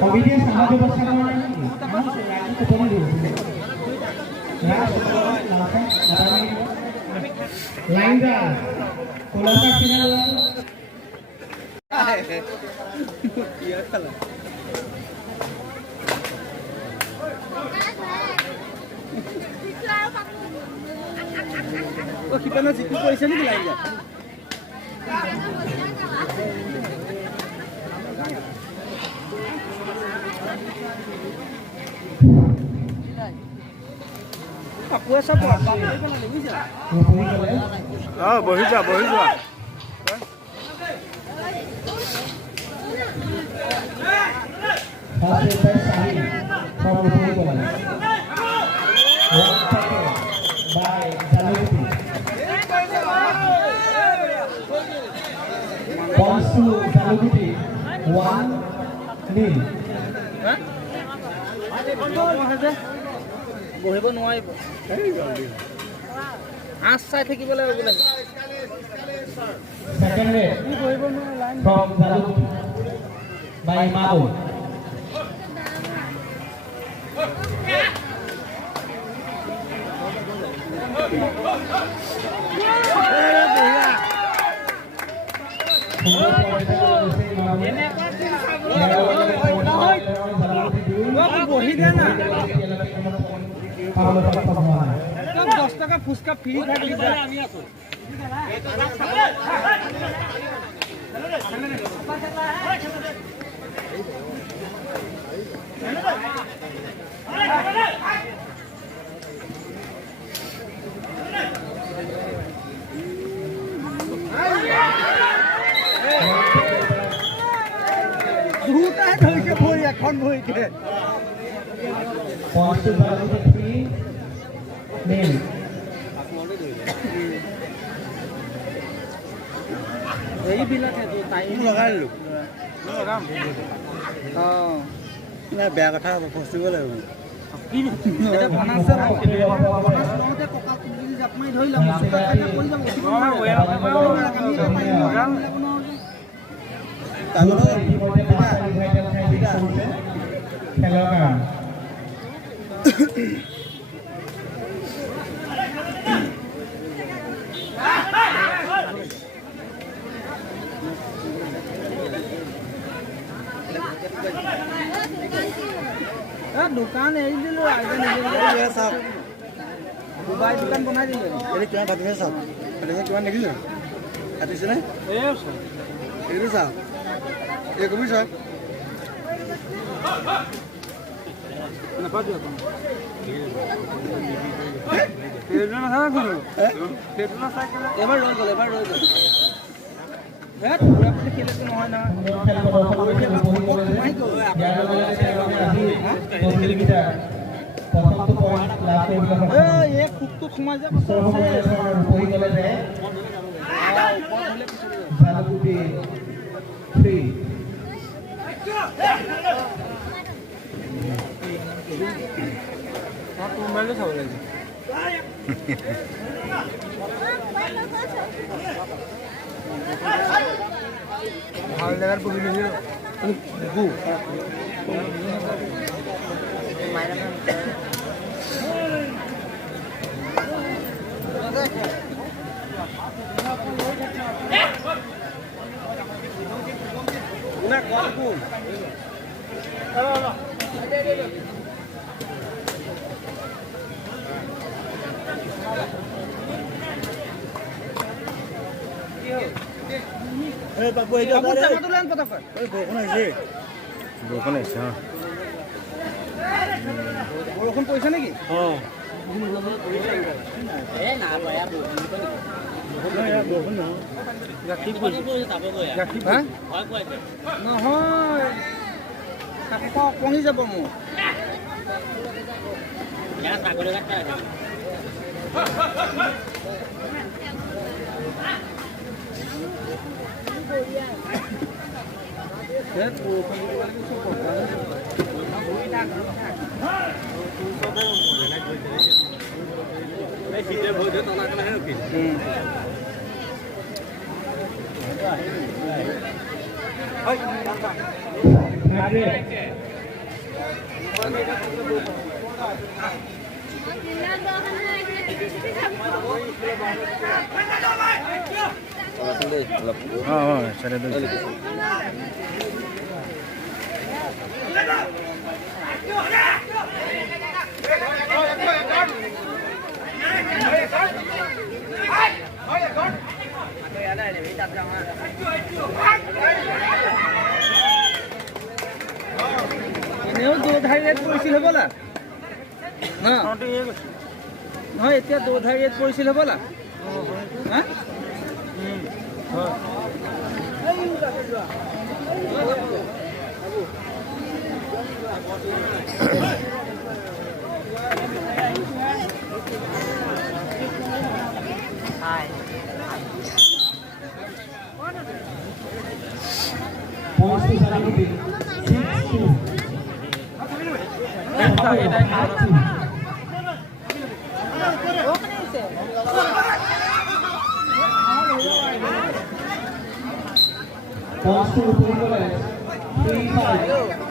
কমিটিয়ে চাহা ব্যৱস্থা কৰা নাই নেকি? লাইনদার কোলাকা ফিনাল ও কিপানা জিতু কইছে নেকি লাইনদার Puasa apa? Oh, bহি যোৱা বহিব নোৱাৰিব আছ চাই থাকিব লাগিব বোলে সেকেন্ড ৰে বহিব নোৱাৰে লাইন ফ্রম জালুকুটি বাই মাবু বহি দে না পাবলো সক্ষম হওয়া 10 টাকা ফুচকা ফ্রি থাকলে আমি আছো দুটা ধইছে ভই এখন ভইকে পয়েন্ট বাড়াতে 3 মেল এই বিলাকে তো টাইম লগাই লো লগাম না বেয়া কথা হ'ব ফচিব লাগিব এটা বনাছে বনাছ লওঁতে ককাল কুলি জাপ মাৰি ধৰিলাম এটা কৰি যাব দোকান এৰি দিলো দুবাই দোকান বনাই দিলো কিমান কাটিছে চাওক কিমান দেখিছে কাটিছে নে এইটো চাওক এই কবি চাওক নাপাতো এবাৰ ৰৈ গ'ল মোবাইলটো চাব লাগিব ভাল জায়গার বহি নিয়ে গু না কল কোন বাবু এইটো লেন পতক বৰষুণ আহিছে বৰষুণ পৰিছে নেকি নহয় কঙি যাব মোৰ এনেও দৌধাৰী ৰেট পৰিছিল হ'বলা নহয় এতিয়া দৌধাৰী ৰেট পৰিছিল হ'বলা হা Points to Salahuddin. 6-2. Points to Upuri College. 3-5.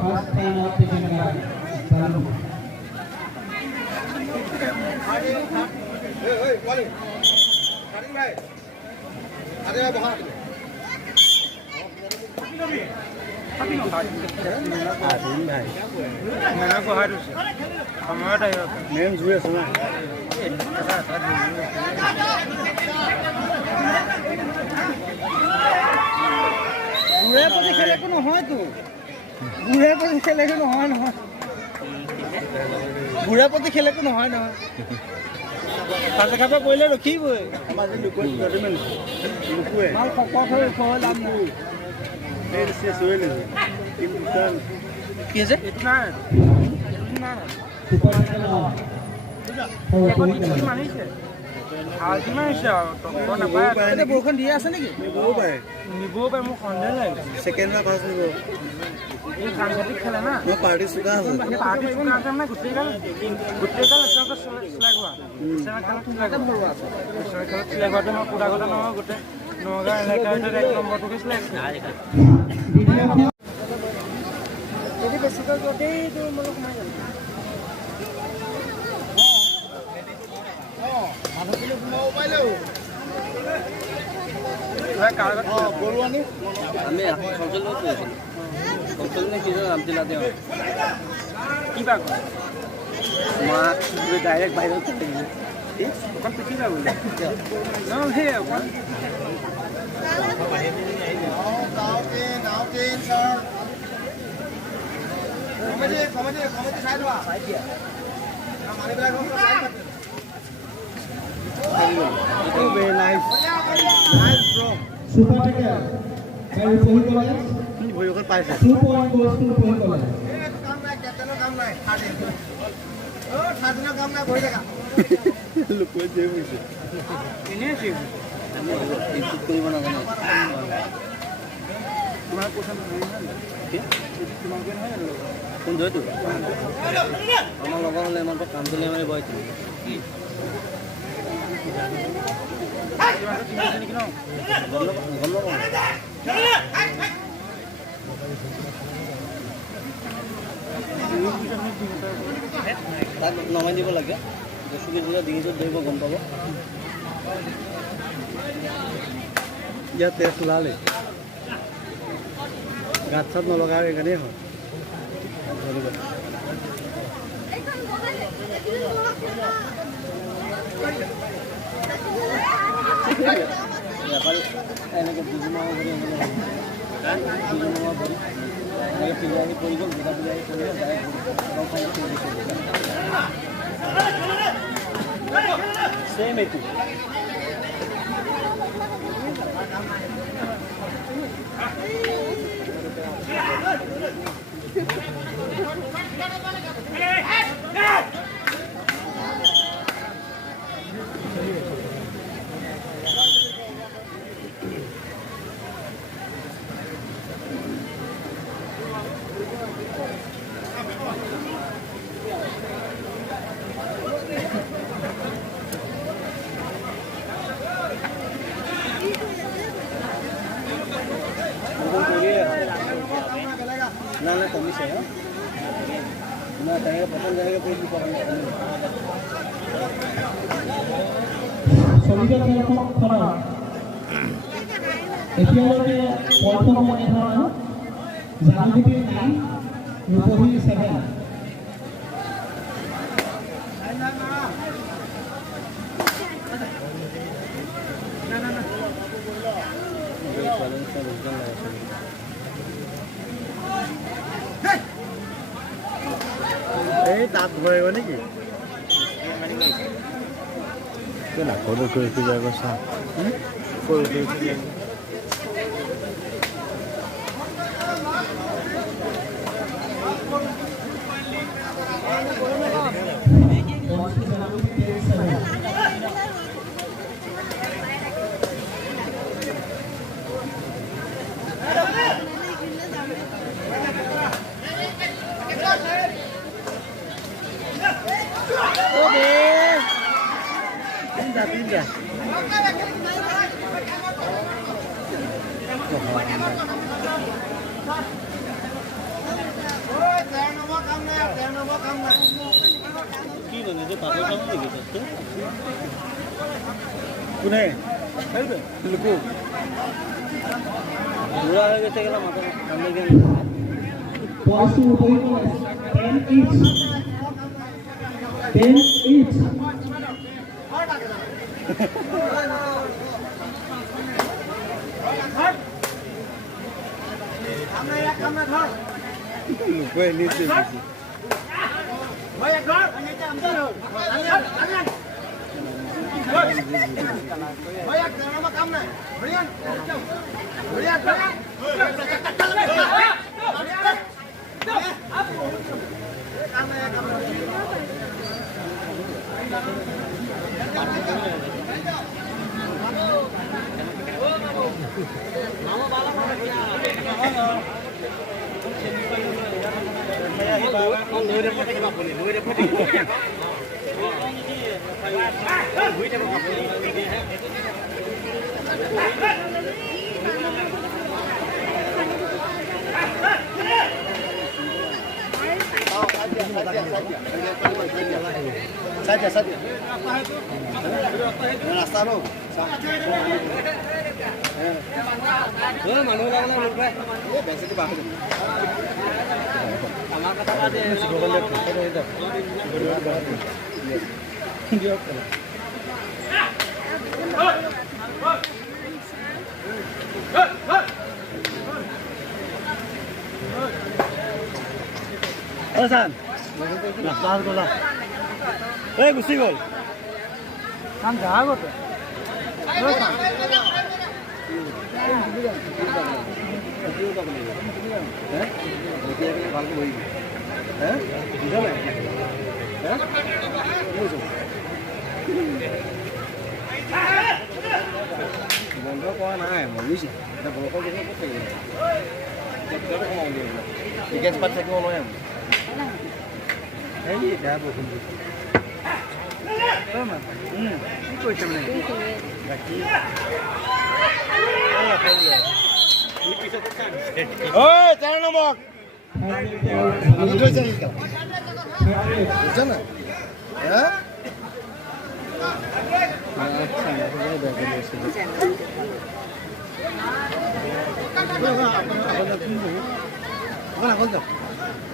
First time of the generation. Balu. বুঢ়া প্ৰতি খেলেতো নহয় নহয় পাঁচ খাব কৰিলে ৰখিবই আমাৰ যে লুকুৱে মাল শকত হৈ ওখ হৈ লাভ নাই কি আছে বৰষুণ দিয়ে আছে নেকি নিবও পাৰে মোক সন্দেহ লাগে ছেকেণ্ড বা ফাৰ্ষ্ট নিব এই সাংঘাতিক খেলে না পাৰ্টি চুকা আছে পাৰ্টি চুকা আছে মানে গোটেইগাল চিলাই হোৱা চিলাই হোৱাটো মই পুৰা কথা নহয় গোটেই নগাঁও এলেকাৰ ভিতৰত 1 নম্বৰটোকে চিলাই যদি বেছিকৈ গোটেইটো মানে সোমাই যাব মানুহখিনি সোমাব পাৰিলেও আমি সঞ্চলত কৰিছিলোঁ সঞ্চলনে কি নাম দিলা তেওঁ কিবা মই ডাইৰেক্ট বাহিৰত অকণ পিটিবা বোলে সেই অকণ very nice. Nice bro. Super taker. By Upuri College. 2 point goes to Upuri College. আমার লগৰ হলে ইমান কাম দিলে মানে বয় তাক নমাই দিব লাগে বস্তুটো দিলে ডিঙিটোত ধৰিব গম পাব ইয়াত তেজ ওলালে গাত চাত নলগাৰ এইকাৰণেই হয় এনেকৈ দুজনমান কৰি দুজনমান কৰি এনেকৈ বিলাহী পৰি গ'ল গোটা বিলাহী পৰি ছেম এইটো নাই কমিছে তেনেকৈ প্ৰথম যেনেকৈ কৰি দিব চলিত খেলখনত এতিয়ালৈকে পইণ্টসমূহ এনেধৰণৰ জানুগুটি 9 ৰূপহী 7 এই তাত ভৰিব নেকি না কৰি কৰি যাব চা কৰি কৰি Pindah. Ki bane je pato sam lagi tu. Pune. Lupu. Pura hai gese gela mata samne ge. Points to 10 each. 10 each. Lupa ini tu. Banyak gol. Banyak nama kamu nih. Berian. Berian. Saja. Rasta lo. Manu lawan lupa. Biasa di bawah. Amar kata ada. San. Nah, bola. Gusi gol. Kan jago tuh. Bondro kau mana? Mau isi? Dah boleh kau jadi apa lagi? Kita tu mau dia. Tiga cepat saya mau loyang. Ini dah bukan. Tama. Iko siya man. Lagi. Oi, jangan nombok. Itu aja ni kau. Jangan. Ya?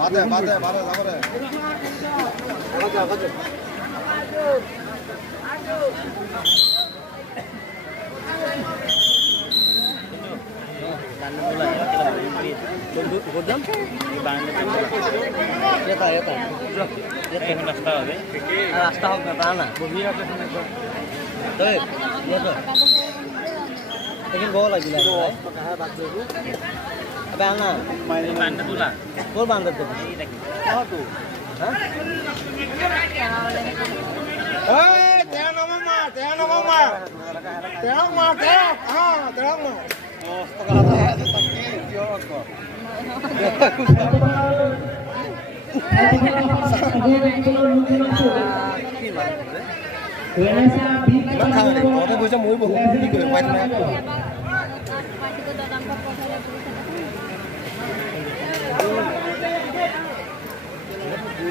बात है खबर है रास्ता होगा ना लेकिन बहुत लगी अब आना कौन बांधा तो ঐ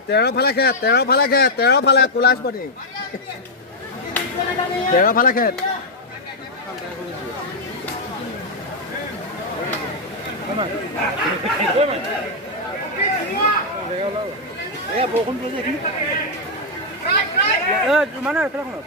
13 ফালে খেত 13 ফালে খেত 13 ফালে কুলাশপতি 13 ফালে খেত বৰষুণ পৰিছে এইখিনি মানে খেলখনত